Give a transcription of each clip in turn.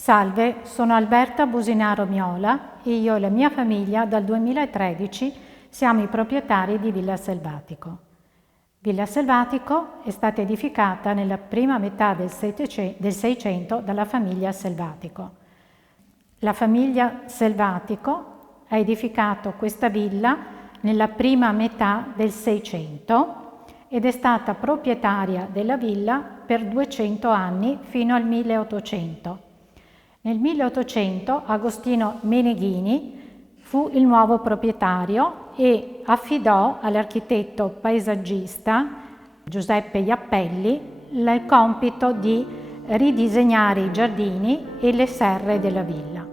Salve, sono Alberta Businaro Miola e io e la mia famiglia dal 2013 siamo i proprietari di Villa Selvatico. Villa Selvatico è stata edificata nella prima metà del Seicento dalla famiglia Selvatico. La famiglia Selvatico ha edificato questa villa nella prima metà del Seicento ed è stata proprietaria della villa per 200 anni fino al 1800. Nel 1800 Agostino Meneghini fu il nuovo proprietario e affidò all'architetto paesaggista Giuseppe Jappelli il compito di ridisegnare i giardini e le serre della villa.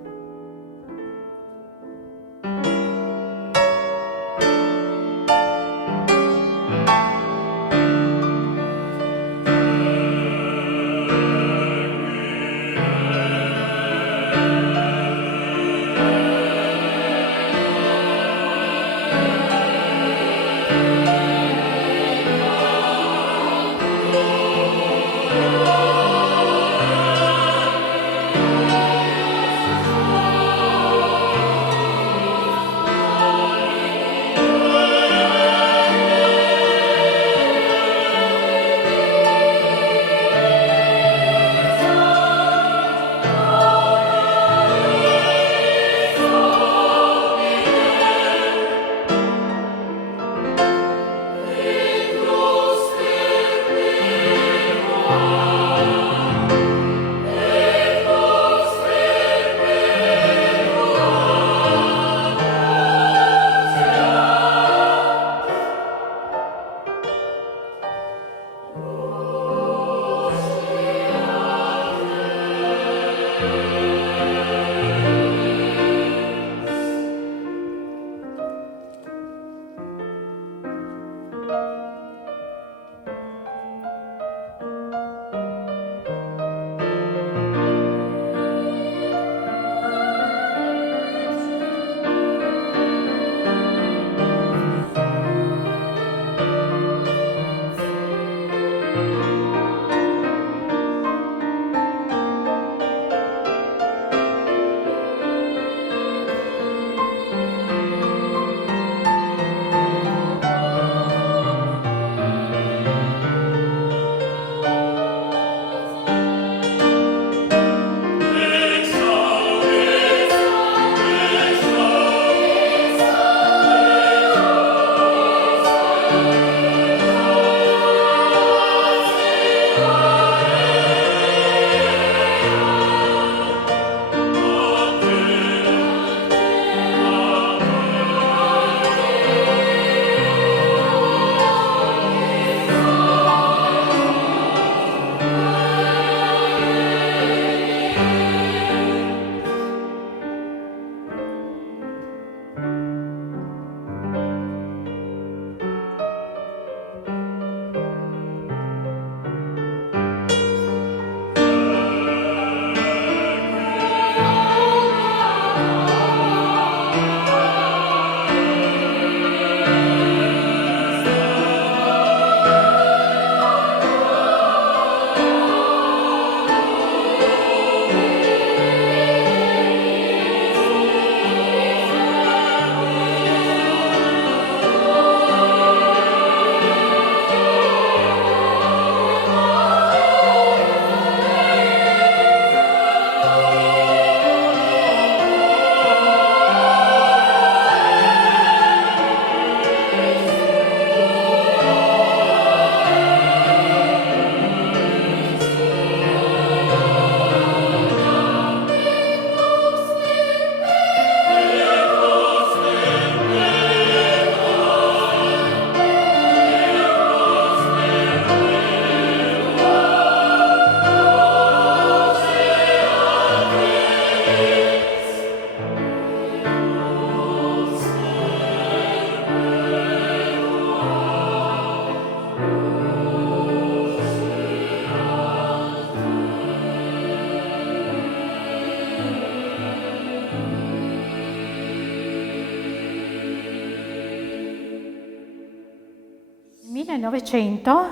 Nel 1900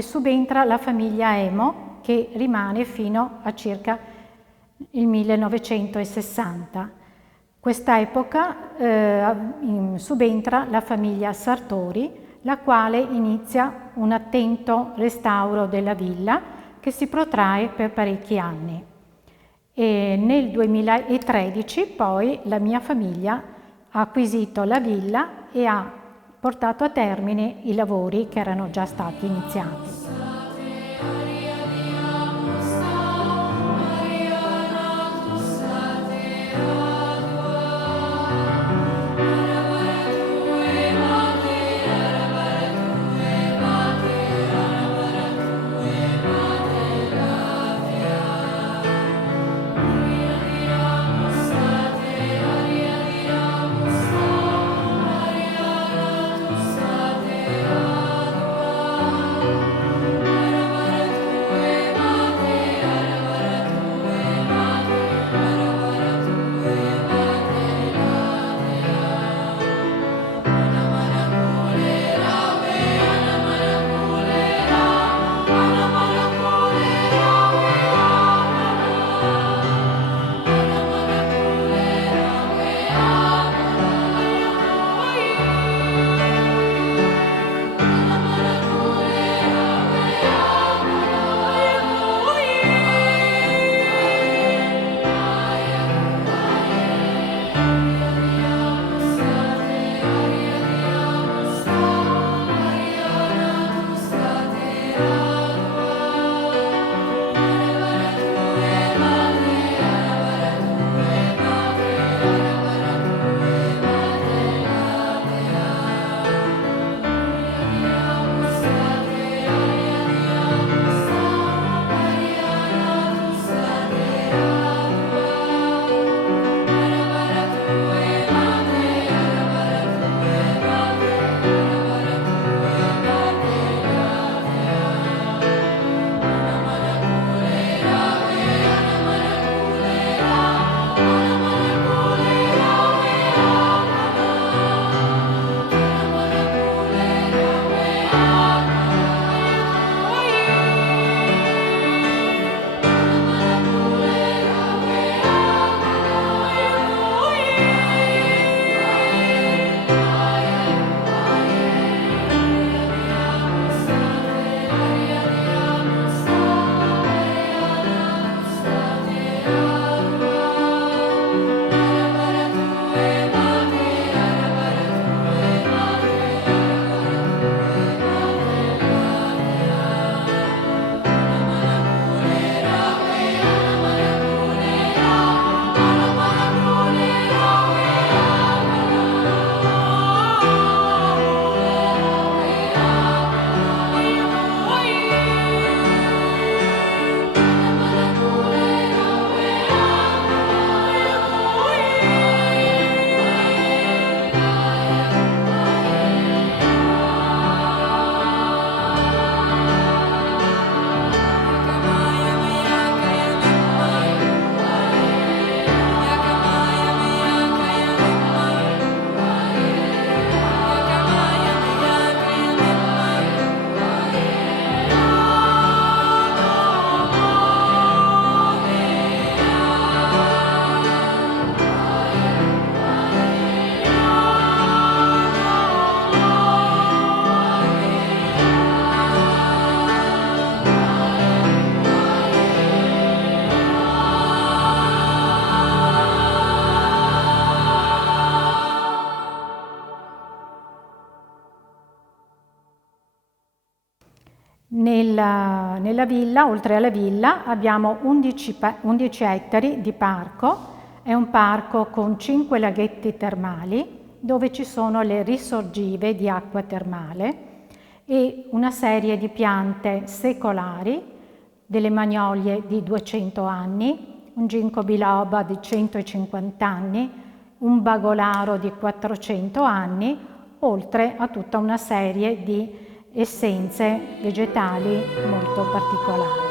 subentra la famiglia Emo che rimane fino a circa il 1960. Questa epoca subentra la famiglia Sartori, la quale inizia un attento restauro della villa che si protrae per parecchi anni. E nel 2013 poi la mia famiglia ha acquisito la villa e ha portato a termine i lavori che erano già stati iniziati. Nella villa, oltre alla villa, abbiamo 11 ettari di parco. È un parco con 5 laghetti termali dove ci sono le risorgive di acqua termale e una serie di piante secolari, delle magnolie di 200 anni, un ginkgo biloba di 150 anni, un bagolaro di 400 anni, oltre a tutta una serie di essenze vegetali molto particolari.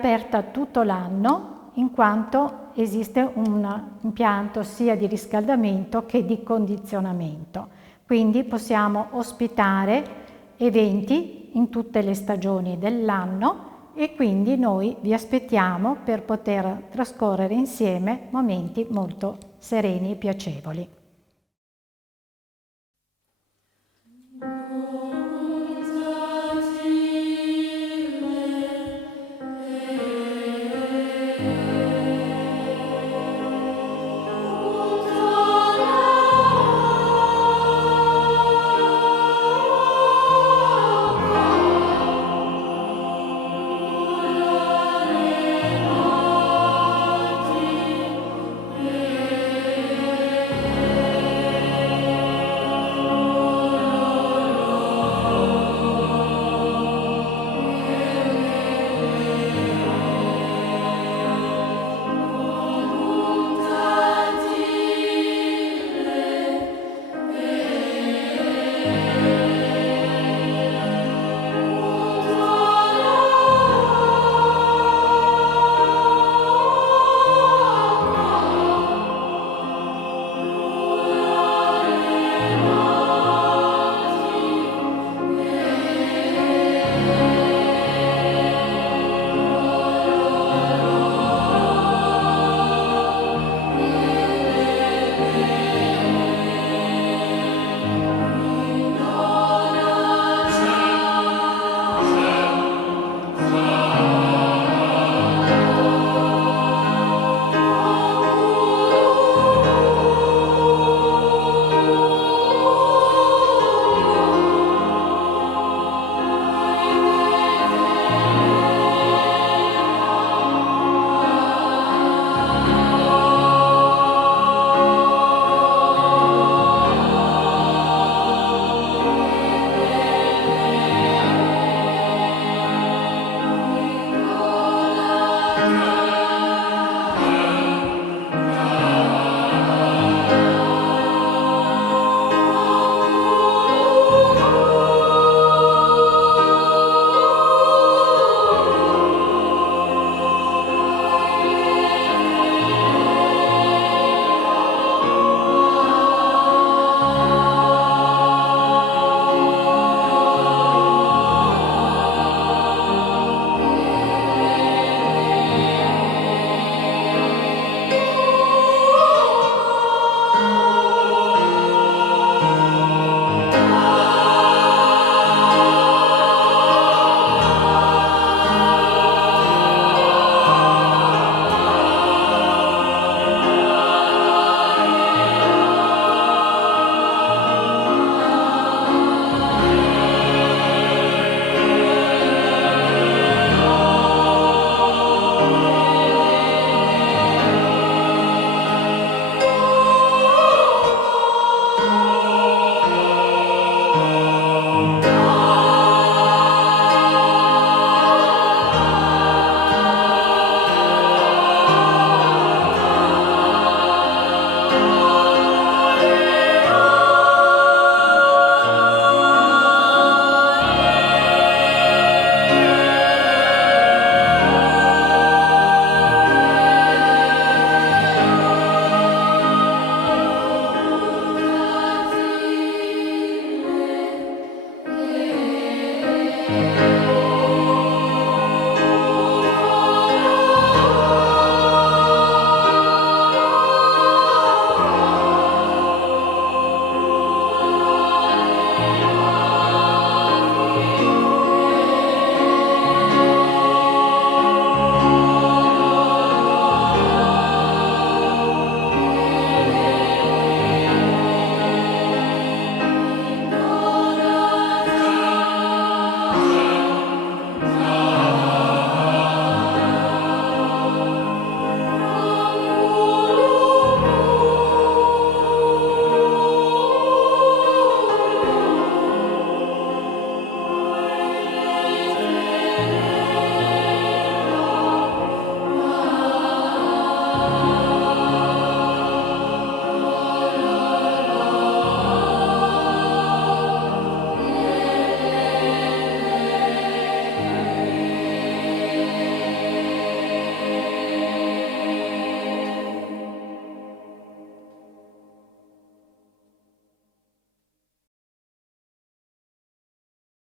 Aperta tutto l'anno in quanto esiste un impianto sia di riscaldamento che di condizionamento, quindi possiamo ospitare eventi in tutte le stagioni dell'anno e quindi noi vi aspettiamo per poter trascorrere insieme momenti molto sereni e piacevoli.